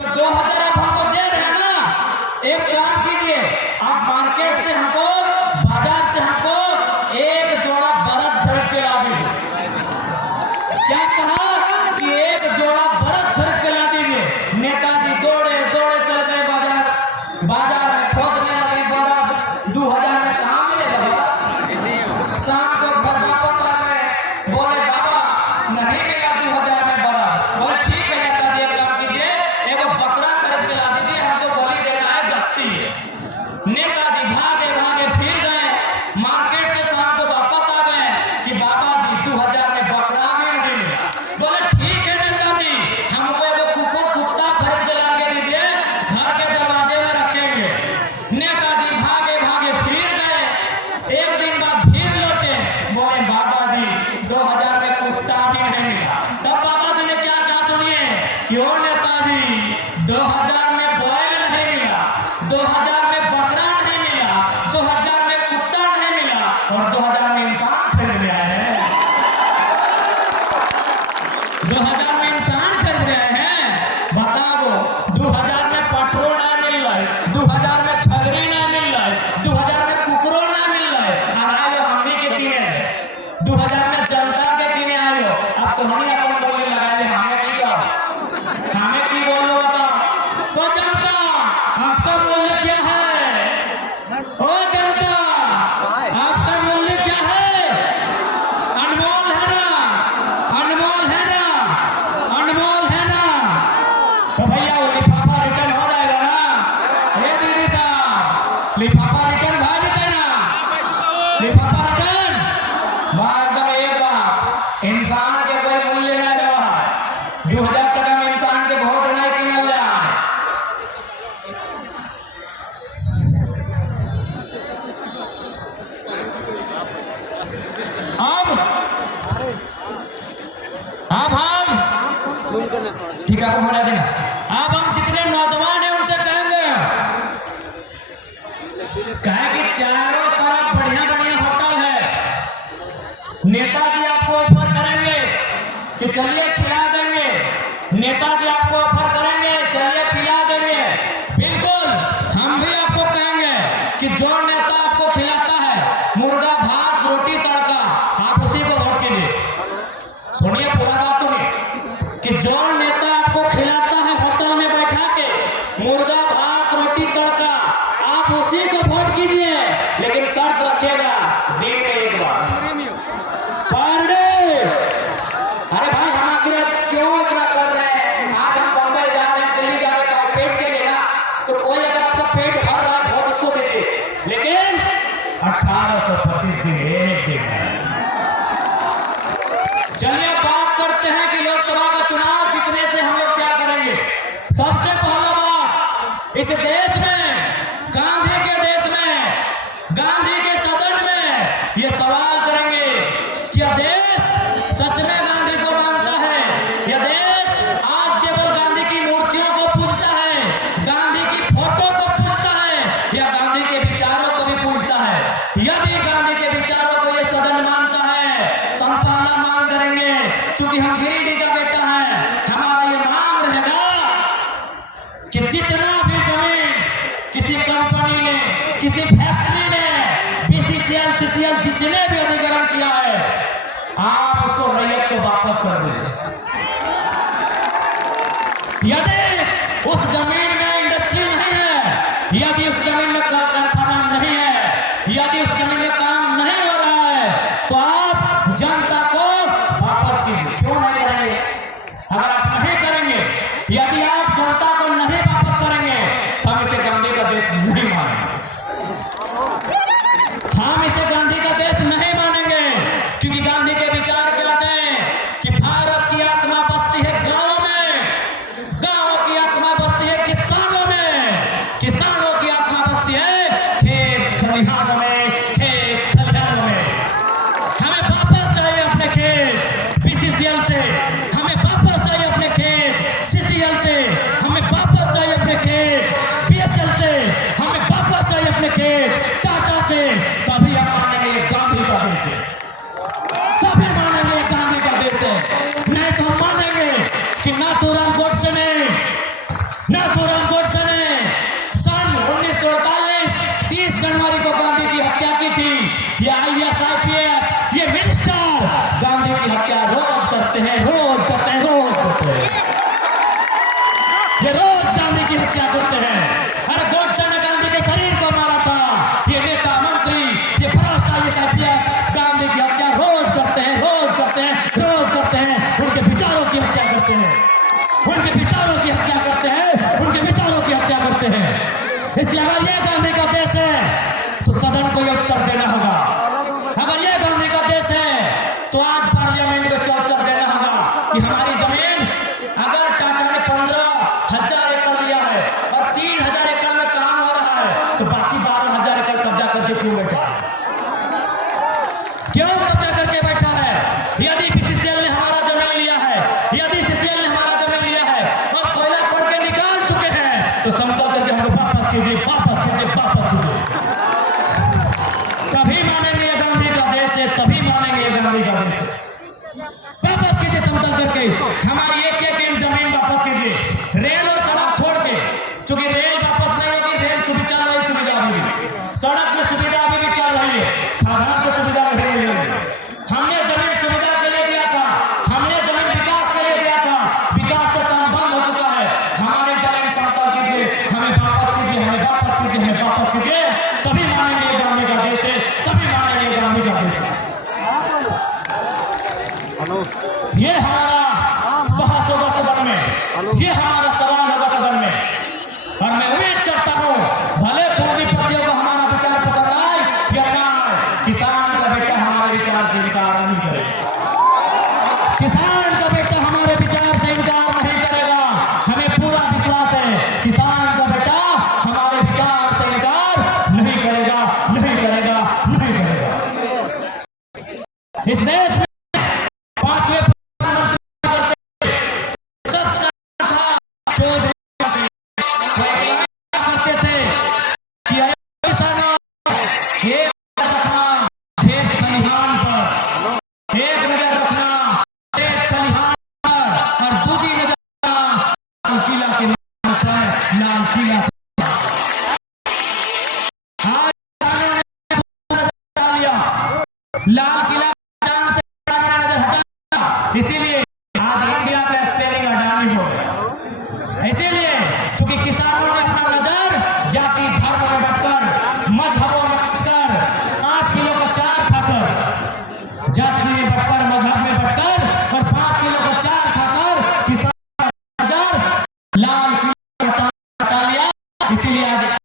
2000 आप हमको दे रहे हैं ना, एक काम कीजिए, आप मार्केट से हमको, बाजार से हमको एक जोड़ा बरत खरीद के ला दीजिए। क्या कहा कि एक जोड़ा बरत खरीद के ला दीजिए। नेताजी दौड़े दौड़े चल गए बाजार, बाजार में खोजने लगे बरत। 2000 में कहाँ मिलेगा बरत। शाम को घर वापस आ गए, बोले बाबा नहीं मिला 2000 में बरत। बोले ठीक है नेताजी, एक काम कीजिए, एक बकरा खरीद के ला दीजिए, हमको बलि देना है, गश्ती है। नेताजी भागे भागे फिर गए मार्केट से, शाम को वापस आ गए कि बाबा जी 2000 में बकरा भी नहीं मिला। बोले ठीक है नेताजी, हमको एक कुत्ता खरीद के ला के दीजिए, घर के दरवाजे में रखेंगे। नेताजी भागे भागे फिर गए, एक दिन बाद फिर लौटे, बोले बाबा जी 2000 में कुत्ता भी नहीं मिला। तब बाबा जी ने क्या कहा सुनिए, क्यों नेताजी 2000 में बैल नहीं मिला, 2000 में बकरा नहीं मिला, 2000 में कुत्ता नहीं मिला, और 2000 में इंसान खरीदने आए हैं। 2000 में इंसान खरीदने आए हैं। बताओ 2000 में पेट्रोल ना मिल रहा है, 2000 में छगरी ना मिल रहा है, 2000 में कुकरो ना मिल रहा है, और आए हमनी के किने 2000 में जनता के किने आए हो। अब तो हमने अपन बोलने लगा दे, हमें की कहो, हमें की बोलो बताओ। तो जनता आपका मूल्य क्या है? ओ जनता आपका मूल्य क्या है? अनमोल है ना, अनमोल है ना, अनमोल है ना। तो भैया वो लिफाफा रिटर्न हो जाएगा ना। ये दीदी साहब लिफाफा रिटर्न भा देते ना, लिफाफा रिटर्न वाह, एकदम एक बात, इंसान के कोई मूल्य ना जवा। 2000 टका में इंसान के बहुत नहीं किनल जा। अब हम ठीक है, होने देना। अब हम जितने नौजवान हैं उनसे कहेंगे, कहे कि चारों तरफ बढ़िया बढ़िया होटल है, नेताजी आपको ऑफर करेंगे कि चलिए खिला देंगे, नेताजी आपको ऑफर करेंगे चलिए पिला देंगे। बिल्कुल हम भी आपको कहेंगे कि जो नेता आपको खिलाता है मुर्गा भात रोटी तड़का, आप उसी को वोट कीजिए। सुनिए पूरा बात सुनिए, कि जो नेता आपको खिलाता है होटल में बैठा के मुर्गा भात रोटी तड़का, आप उसी को वोट कीजिए। लेकिन शर्त रखिएगा, दिन में एक बार पर डे। अरे भाई हम अंग्रेज क्यों इतना कर रहे हैं? आज हम बम्बई जा रहे हैं, दिल्ली जा रहे हैं पेट के लिए ना, तो कोई अगर आपका पेट भर रहा है वोट उसको दीजिए। लेकिन 1825 दिन एक दिन है। चलिए बात करते हैं कि लोकसभा का चुनाव जीतने से हम लोग क्या करेंगे। सबसे पहला बात, इस देश में, गांधी के देश में, गांधी के सदन में ये सवाल करेंगे कि यह देश सच में गांधी को मानता है? यह देश आज केवल गांधी की मूर्तियों को पूजता है, गांधी की फोटो को पूजता है, या गांधी के विचारों को भी पूजता है? यदि गांधी के विचारों को ये सदन मानता है तो हम पहला मांग करेंगे, चूंकि हम गिरिडीह का बेटा है, हमारा ये मांग रहेगा कि जितना भी जमीन किसी कंपनी ने, किसी फैक्ट्री ने, बीसीसीएल सीसीएल जिसने भी अधिग्रहण किया है, आप उसको रैयत को वापस कर दीजिए। यदि उस जमीन में इंडस्ट्री नहीं है, यदि उस जमीन में कारखाना नहीं है, यदि उस जमीन में काम नहीं हो रहा है, तो आप जनता को वापस कीजिए। क्यों नहीं करेंगे? अगर आप नहीं करेंगे, यदि आप जनता को नहीं वापस करेंगे तो हम इसे गांधी का देश नहीं मानेंगे। हम इसे गांधी का देश नहीं मानेंगे, क्योंकि गांधी के विचार कहते हैं कि भारत की आत्मा बसती है गांवों में, गांवों की आत्मा बसती है किसानों में, किसानों की आत्मा बसती है खेत खलिहानों में, खेत खलिहानों में। हमें वापस चाहिए अपने खेत बीसीसीएल से, हमें वापस चाहिए अपने खेत सीसीएल से, हमें वापस चाहिए नाथूराम गोडसे ने सन 1948 30 जनवरी को गांधी की हत्या की थी। ये IAS IPS ये मिनिस्टर गांधी की हत्या रोज करते हैं, रोज करते हैं, रोज करते हैं। ये रोज गांधी की हत्या करते हैं। अरे गोडसे ने गांधी के शरीर को मारा था। ये नेता मंत्री ये भ्रष्ट IAS IPS गांधी की हत्या रोज करते हैं, रोज करते हैं, रोज करते हैं। उनके विचारों की हत्या करते हैं, उनके विचारों की हत्या करते हैं, उनके विचारों की हत्या करते हैं। इसलिए अगर ये गांधी का देश है तो सदन को ये उत्तर देना होगा। अगर ये गांधी का देश है तो आज पार्लियामेंट को इसका उत्तर देना होगा कि हमारी जमीन अगर टाटा ने 15,000 एकड़ लिया है और 3,000 एकड़ में काम हो रहा है तो बाकी 12,000 एकड़ कब्जा करके क्यों बैठा है? क्यों कब्जा करके बैठा है? यदि BCCL ने हमारा जमीन लिया है, यदि CCL ने हमारा जमीन लिया है और कोयला खोद के निकाल चुके हैं तो समतल करके हमको वापस कीजिए, वापस कीजिए, वापस कीजिए। तभी मानेंगे ये गांधी का देश है, तभी मानेंगे ये गांधी का देश है। वापस कीजिए समतल करके हमारी एक एक जमीन वापस कीजिए। रेल और सड़क छोड़ के, चूंकि रेल वापस नहीं होगी, रेल सुविधा नहीं, सुविधा होगी, सड़क में सुविधा अभी भी चल रही है, खादान से सुविधा नहीं मिलेगी। हमने जमीन सुविधा के लिए दिया था, हमने जमीन विकास के लिए दिया था, विकास का काम बंद हो चुका है। हमारी जमीन समतल कीजिए, हमें वापस कीजिए, हमें वापस कीजिए, हमें वापस कीजिए। तभी मानेंगे गांधी का देश है, तभी मानेंगे गांधी का देश है। ये हमारा बहस होगा सदन में, ये हमारा सवाल होगा सदन में। और मैं उम्मीद करता हूं भले पूंजीपतियों को हमारा विचार पसंद आए या ना आए, किसान का बेटा हमारे विचार से इनकार नहीं करेगा। किसान का बेटा हमारे विचार से इनकार नहीं करेगा। हमें पूरा विश्वास है किसान का बेटा हमारे विचार से इनकार नहीं करेगा, नहीं करेगा, नहीं करेगा। इस देश में 5वें प्रधानमंत्री करते शख्स का था चौधरी करते थे कि किसानों एक रखना खेत खलिहान पर, एक नजर रखना खेत खलिहान पर और दूसरी नजर लाल किला के नाम से, लाल किला। आज किसानों ने लाल किला चांद से नजर हटा, इसीलिए आज इंडिया का स्पेलिंग अडानी हो गया। इसीलिए क्योंकि किसानों ने अपना नजर जाति धर्म में बंटकर, मजहबों में बंटकर, 5 किलो का चार खाकर, जाति में बंटकर, मजहब में बंटकर और 5 किलो का चार खाकर किसान नजर लाल किला का चार हटा लिया। इसीलिए आज